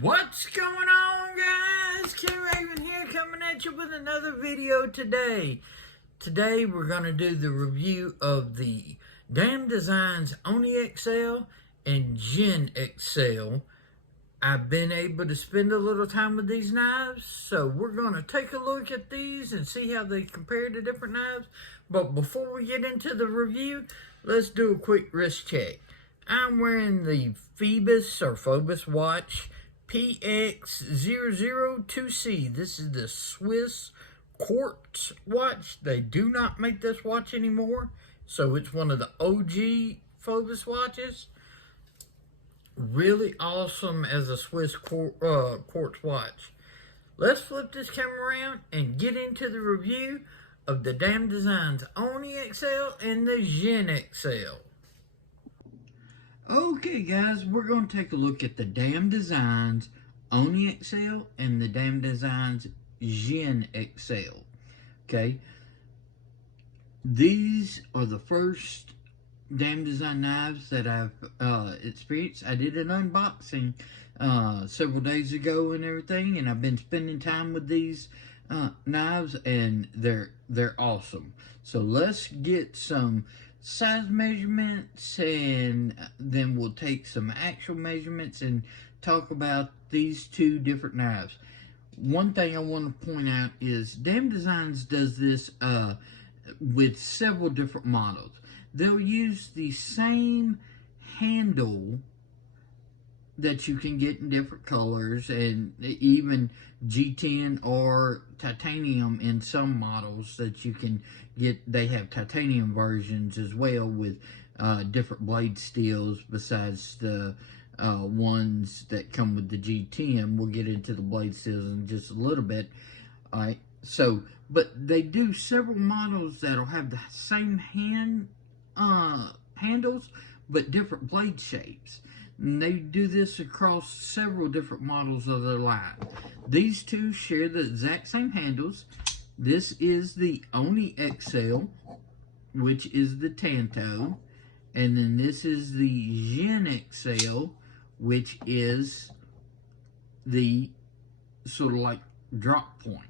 What's going on, guys? King Raven here, coming at you with another video today. Today we're going to do the review of the Damn Designs Oni XL and Djinn XL. I've been able to spend a little time with these knives, so we're going to take a look at these and see how they compare to different knives. But before we get into the review, let's do a quick wrist check. I'm wearing the Phobos watch PX002C. This is the Swiss quartz watch. They do not make this watch anymore, so it's one of the OG Phobos watches. Really awesome as a Swiss quartz watch. Let's flip this camera around and get into the review of the Damn Designs Oni XL and the Djinn XL. Okay, guys, we're going to take a look at the Damn Designs Oni XL and the Damn Designs Djinn XL. Okay, these are the first Damn Design knives that I've experienced. I did an unboxing several days ago and everything, and I've been spending time with these knives, and they're awesome. So let's get some size measurements, and then we'll take some actual measurements and talk about these two different knives. One thing I want to point out is Damn Designs does this with several different models. They'll use the same handle that you can get in different colors, and even G10 or titanium in some models that you can get. They have titanium versions as well with different blade steels besides the ones that come with the G10. We'll get into the blade steels in just a little bit. All right, so but they do several models that'll have the same handles but different blade shapes. And they do this across several different models of their line. These two share the exact same handles. This is the Oni XL, which is the Tanto, and then this is the Djinn XL, which is the sort of like drop point.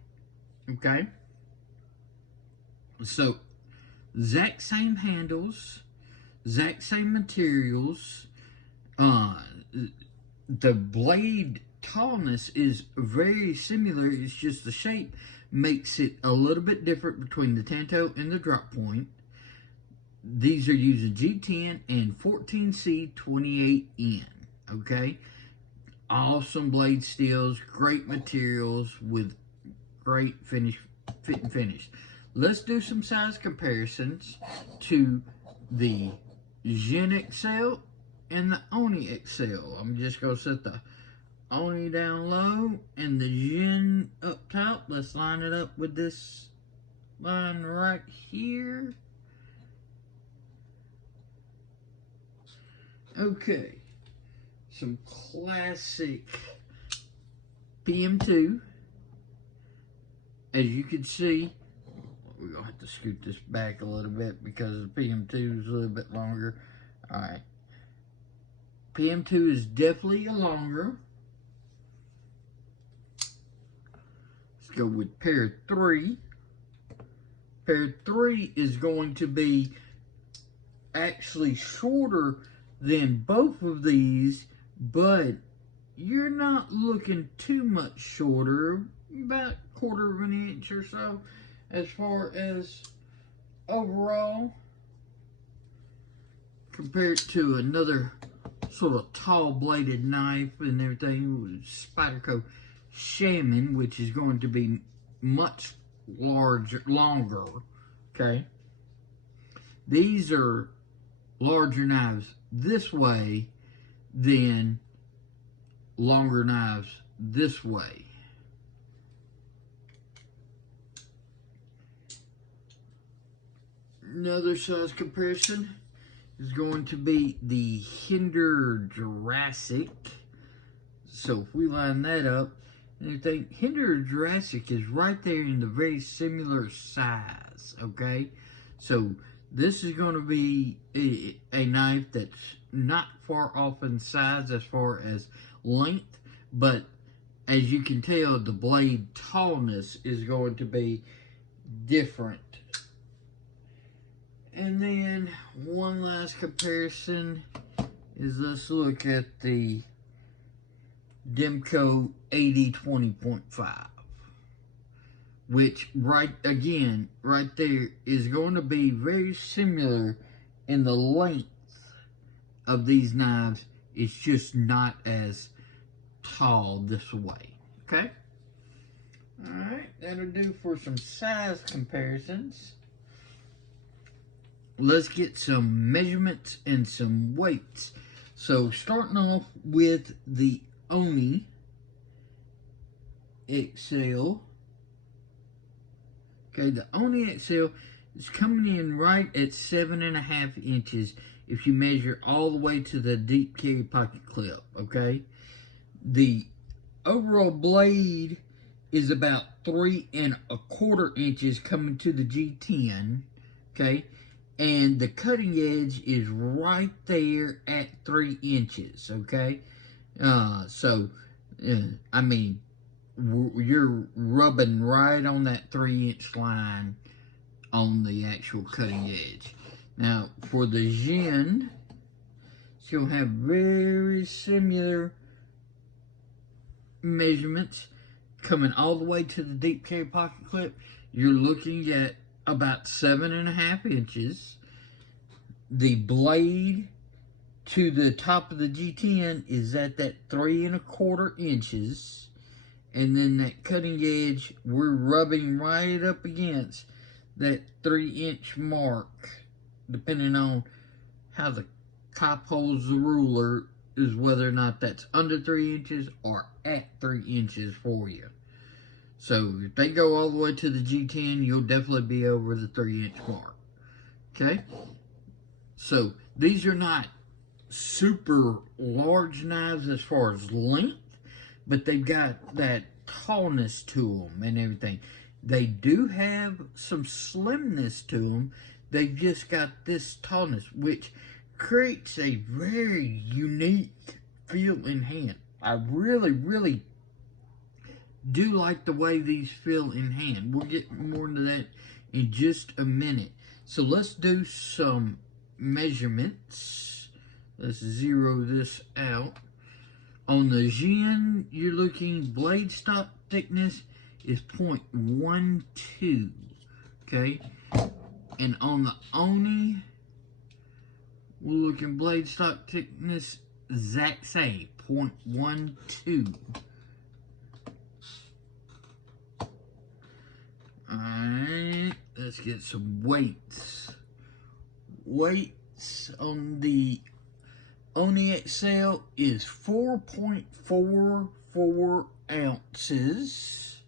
Okay, so exact same handles, exact same materials. The blade tallness is very similar. It's just the shape makes it a little bit different between the Tanto and the drop point. These are using G10 and 14C28N. Okay, awesome blade steels, great materials with great fit and finish. Let's do some size comparisons to the Djinn XL and the Oni XL. I'm just going to set the Oni down low and the Djinn up top. Let's line it up with this line right here. Okay, some classic PM2. As you can see, we're going to have to scoot this back a little bit because the PM2 is a little bit longer. Alright. PM2 is definitely longer. Let's go with pair 3. Pair 3 is going to be actually shorter than both of these, but you're not looking too much shorter, about 1/4 of an inch or so as far as overall, compared to another sort of tall bladed knife and everything with Spyderco Shaman, which is going to be much longer. Okay, these are larger knives this way than longer knives this way. Another size comparison is going to be the Hinder Jurassic. So if we line that up, and you think Hinder Jurassic is right there in the very similar size, okay? So this is going to be a knife that's not far off in size as far as length, but as you can tell, the blade tallness is going to be different. And then one last comparison is, let's look at the Demco 8020.5, which right there is going to be very similar in the length of these knives. It's just not as tall this way. Okay? Alright, that'll do for some size comparisons. Let's get some measurements and some weights. So starting off with the Oni XL. Okay, the Oni XL is coming in right at 7.5 inches if you measure all the way to the deep carry pocket clip. Okay, the overall blade is about 3.25 inches coming to the G10. Okay, and the cutting edge is right there at 3 inches. Okay, I mean, you're rubbing right on that 3-inch line on the actual cutting edge. Now, for the Djinn, she'll have very similar measurements coming all the way to the deep carry pocket clip. You're looking at about 7.5 inches. The blade to the top of the G10 is at that 3.25 inches. And then that cutting edge, we're rubbing right up against that 3-inch mark, depending on how the cop holds the ruler, is whether or not that's under 3 inches or at 3 inches for you. So if they go all the way to the G10, you'll definitely be over the 3-inch mark. Okay? So these are not super large knives as far as length, but they've got that tallness to them and everything. They do have some slimness to them. They've just got this tallness, which creates a very unique feel in hand. I really do like the way these feel in hand. We'll get more into that in just a minute. So let's do some measurements. Let's zero this out. On the Djinn, you're looking blade stock thickness is 0.12. Okay? And on the Oni, we're looking blade stock thickness exact same, 0.12. Alright, let's get some weights. Weights on the Oni XL is 4.44 ounces.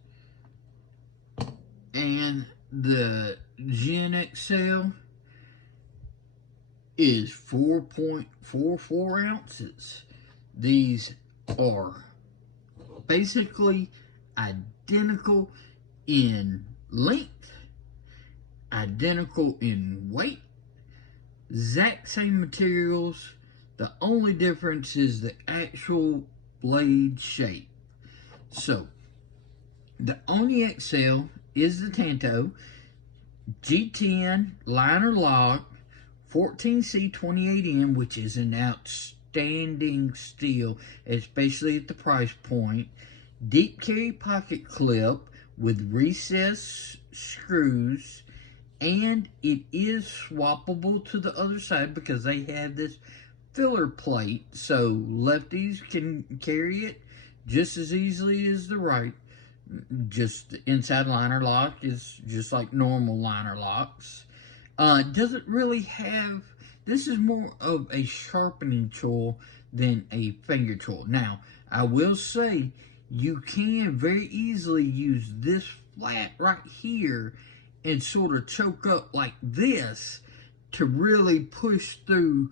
And the Djinn XL is 4.44 ounces. These are basically identical in length, identical in weight, exact same materials. The only difference is the actual blade shape. So, the Oni XL is the Tanto G10 liner lock 14C28M, which is an outstanding steel, especially at the price point. Deep carry pocket clip with recessed screws, and it is swappable to the other side because they have this filler plate, so lefties can carry it just as easily as the right. Just the inside liner lock is just like normal liner locks. Doesn't really have, this is more of a sharpening tool than a finger tool. Now, I will say, you can very easily use this flat right here and sort of choke up like this to really push through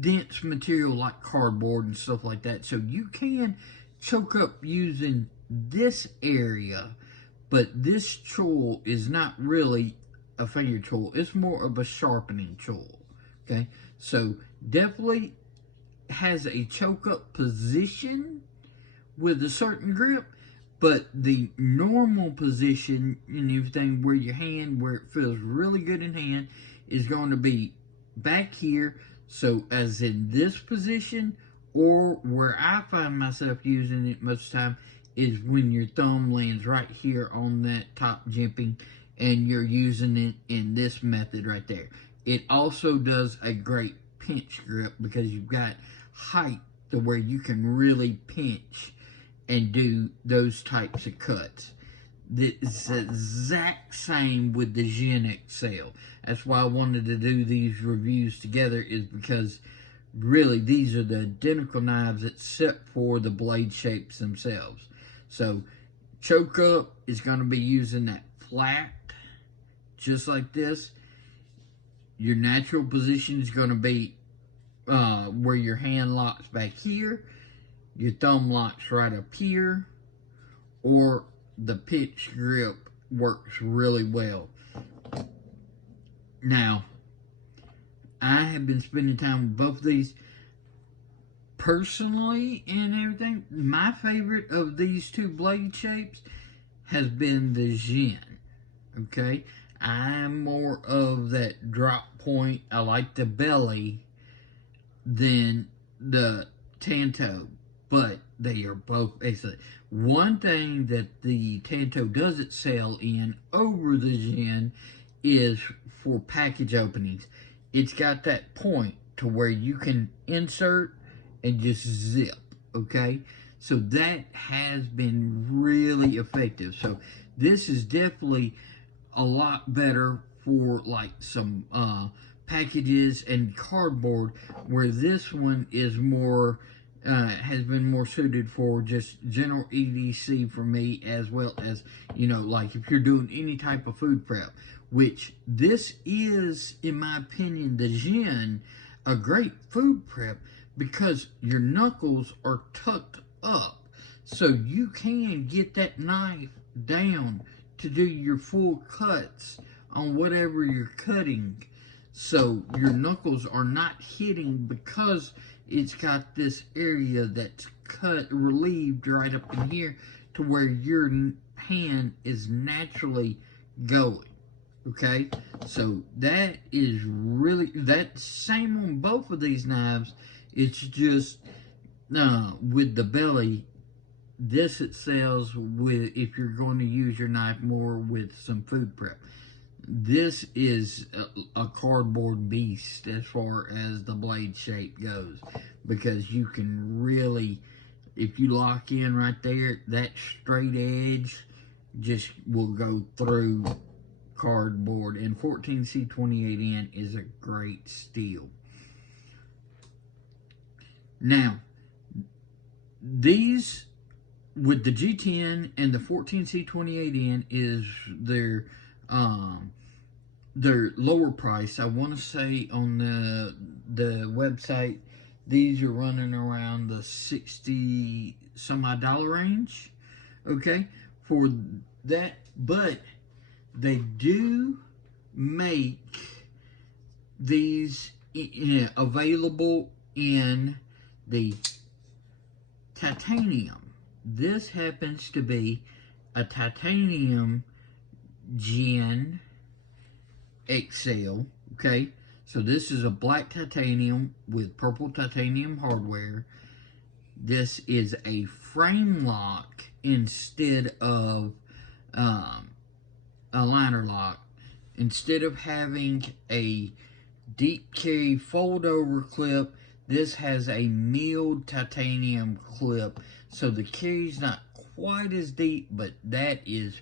dense material like cardboard and stuff like that. So you can choke up using this area, but this tool is not really a finger tool. It's more of a sharpening tool. Okay, so definitely has a choke up position with a certain grip, but the normal position and everything where your hand, where it feels really good in hand, is going to be back here. So as in this position, or where I find myself using it most of the time is when your thumb lands right here on that top jimping and you're using it in this method right there. It also does a great pinch grip because you've got height to where you can really pinch and do those types of cuts. It's the exact same with the Djinn XL. That's why I wanted to do these reviews together, is because really these are the identical knives except for the blade shapes themselves. So choke up is going to be using that flat, just like this. Your natural position is going to be where your hand locks back here, your thumb locks right up here, or the pitch grip works really well. Now, I have been spending time with both of these personally and everything. My favorite of these two blade shapes has been the Djinn. Okay, I'm more of that drop point. I like the belly than the Tanto, but they are both excellent. One thing that the Tanto does excel in over the Djinn is for package openings. It's got that point to where you can insert and just zip, okay? So that has been really effective. So this is definitely a lot better for like some packages and cardboard, where this one is more has been more suited for just general EDC for me, as well as, you know, like if you're doing any type of food prep, which this is, in my opinion, the Djinn, a great food prep because your knuckles are tucked up, so you can get that knife down to do your full cuts on whatever you're cutting. So your knuckles are not hitting because it's got this area that's cut, relieved right up in here to where your hand is naturally going. Okay, so that is really, that same on both of these knives. It's just with the belly, this excels with if you're going to use your knife more with some food prep. This is a cardboard beast as far as the blade shape goes, because you can really, if you lock in right there, that straight edge just will go through cardboard. And 14C28N is a great steel. Now, these with the G10 and the 14C28N is their lower price. I want to say on the website, these are running around the 60 some odd dollar range. Okay, for that, but they do make these available in the titanium. This happens to be a titanium Djinn XL, okay? So this is a black titanium with purple titanium hardware. This is a frame lock instead of a liner lock. Instead of having a deep carry fold over clip, this has a milled titanium clip. So the carry's not quite as deep, but that is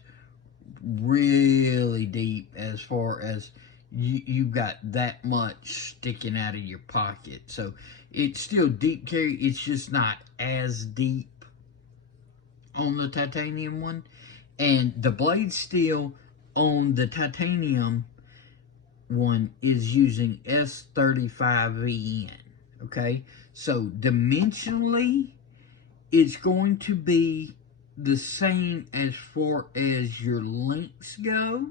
really deep as far as you got that much sticking out of your pocket. So it's still deep carry, it's just not as deep on the titanium one. And the blade steel on the titanium one is using S35VN, okay? So dimensionally, it's going to be the same as far as your lengths go.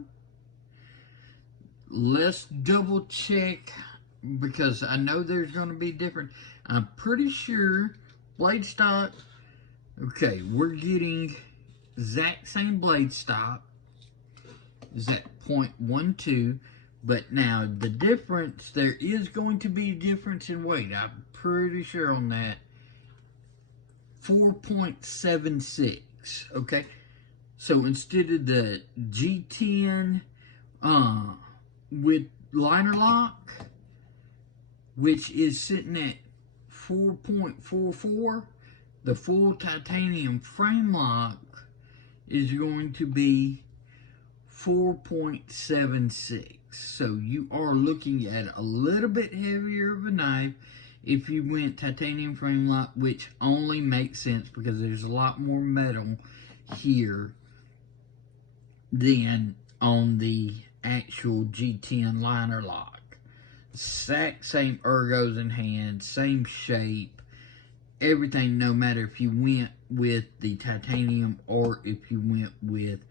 Let's double check, because I know there's going to be different. I'm pretty sure blade stock Okay, we're getting exact same blade stop. Is at 0.12, but now the difference, there is going to be a difference in weight. I'm pretty sure on that. 4.76. Okay, so instead of the G10 with liner lock, which is sitting at 4.44, the full titanium frame lock is going to be 4.76. So you are looking at a little bit heavier of a knife if you went titanium frame lock, which only makes sense because there's a lot more metal here than on the actual G10 liner lock. Exact same ergos in hand, same shape, everything, no matter if you went with the titanium or if you went with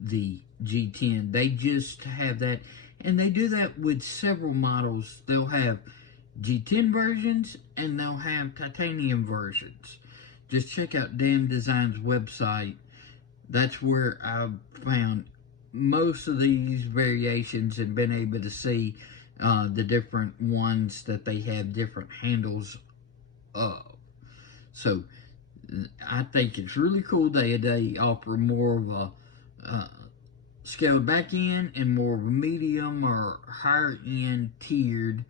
the G10. They just have that, and they do that with several models. They'll have G10 versions and they'll have titanium versions. Just check out Damn Design's website. That's where I've found most of these variations and been able to see the different ones that they have different handles of. So I think it's really cool they offer more of a scaled back end and more of a medium or higher end tiered.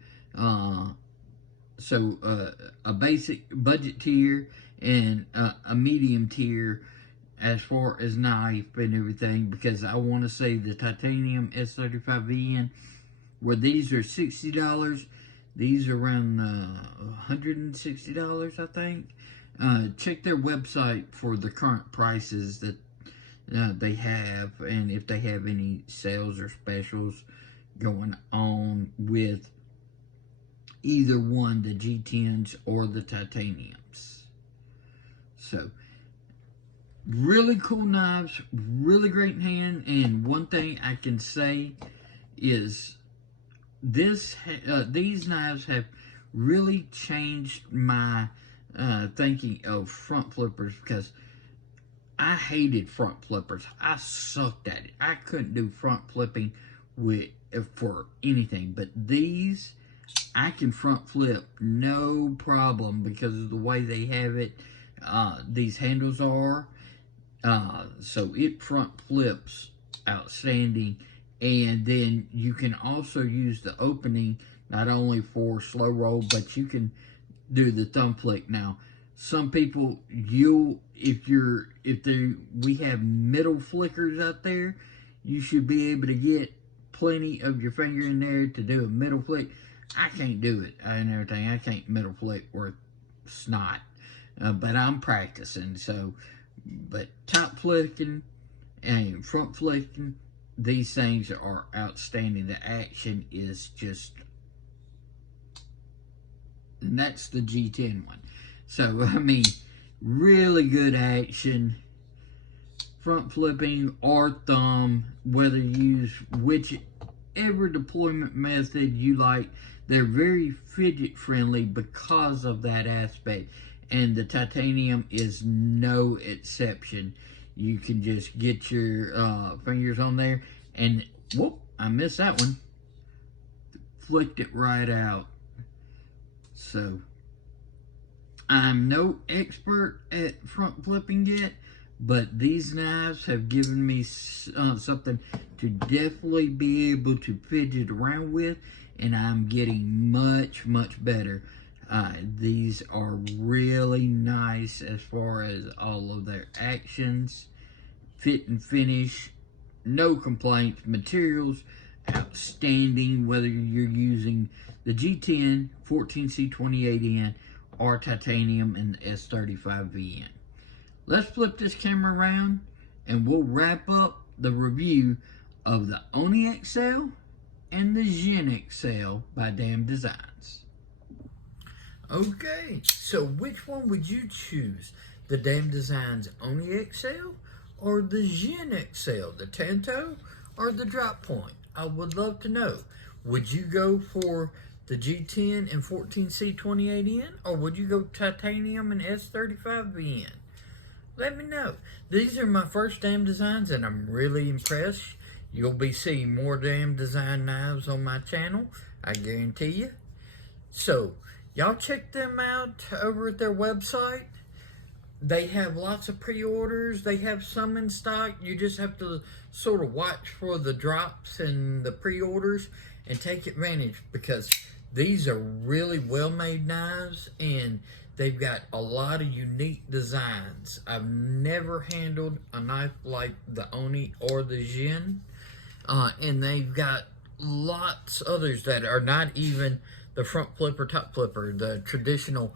So a basic budget tier and a medium tier as far as knife and everything, because I want to say the titanium S35VN, where these are $60, these are around $160, I think. Check their website for the current prices that they have, and if they have any sales or specials going on with either one, the G10s or the titaniums. So really cool knives, really great in hand. And one thing I can say is these knives have really changed my thinking of front flippers, because I hated front flippers. I sucked at it. I couldn't do front flipping for anything. But these, I can front flip no problem because of the way they have it. These handles are. So it front flips outstanding. And then you can also use the opening not only for slow roll, but you can do the thumb flick. Now, some people, we have middle flickers out there, you should be able to get plenty of your finger in there to do a middle flick. I can't do it and everything. I can't middle flick worth snot. But I'm practicing, so, but top flicking and front flicking, these things are outstanding. The action is just, and that's the G10 one. So, I mean, really good action. Front flipping or thumb, whether you use whichever deployment method you like, they're very fidget friendly because of that aspect. And the titanium is no exception. You can just get your fingers on there and, whoop, I missed that one. Flicked it right out. So, I'm no expert at front flipping yet, but these knives have given me something to definitely be able to fidget around with, and I'm getting much, much better. These are really nice as far as all of their actions, fit and finish, no complaints. Materials, outstanding, whether you're using the G10, 14C28N, or titanium and the S35VN. Let's flip this camera around and we'll wrap up the review of the Oni XL and the Djinn XL by Damn Designs. Okay, so which one would you choose? The Damn Designs Oni XL or the Djinn XL, the Tanto or the Drop Point? I would love to know. Would you go for the G10 and 14C28N, or would you go titanium and S35VN? let me know. These are my first damn designs, and I'm really impressed. You'll be seeing more damn design knives on my channel, I guarantee you. So, y'all check them out over at their website. They have lots of pre-orders. They have some in stock. You just have to sort of watch for the drops and the pre-orders and take advantage, because these are really well-made knives, and they've got a lot of unique designs. I've never handled a knife like the Oni or the Djinn. And they've got lots others that are not even the front flipper, top flipper, the traditional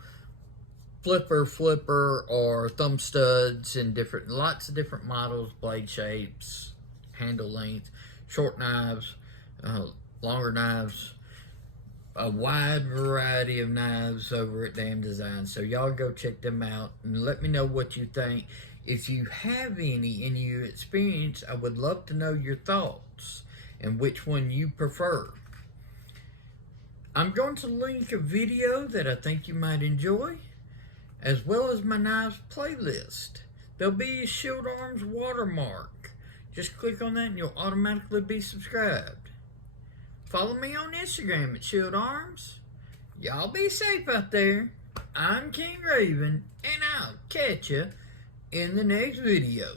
flipper, or thumb studs, and lots of different models, blade shapes, handle length, short knives, longer knives, a wide variety of knives over at Damn Design. So y'all go check them out and let me know what you think. If you have any in your experience, I would love to know your thoughts and which one you prefer. I'm going to link a video that I think you might enjoy, as well as my knives playlist. There'll be a Shield Arms watermark. Just click on that and you'll automatically be subscribed. Follow me on Instagram at Shield Arms. Y'all be safe out there. I'm King Raven, and I'll catch ya in the next video.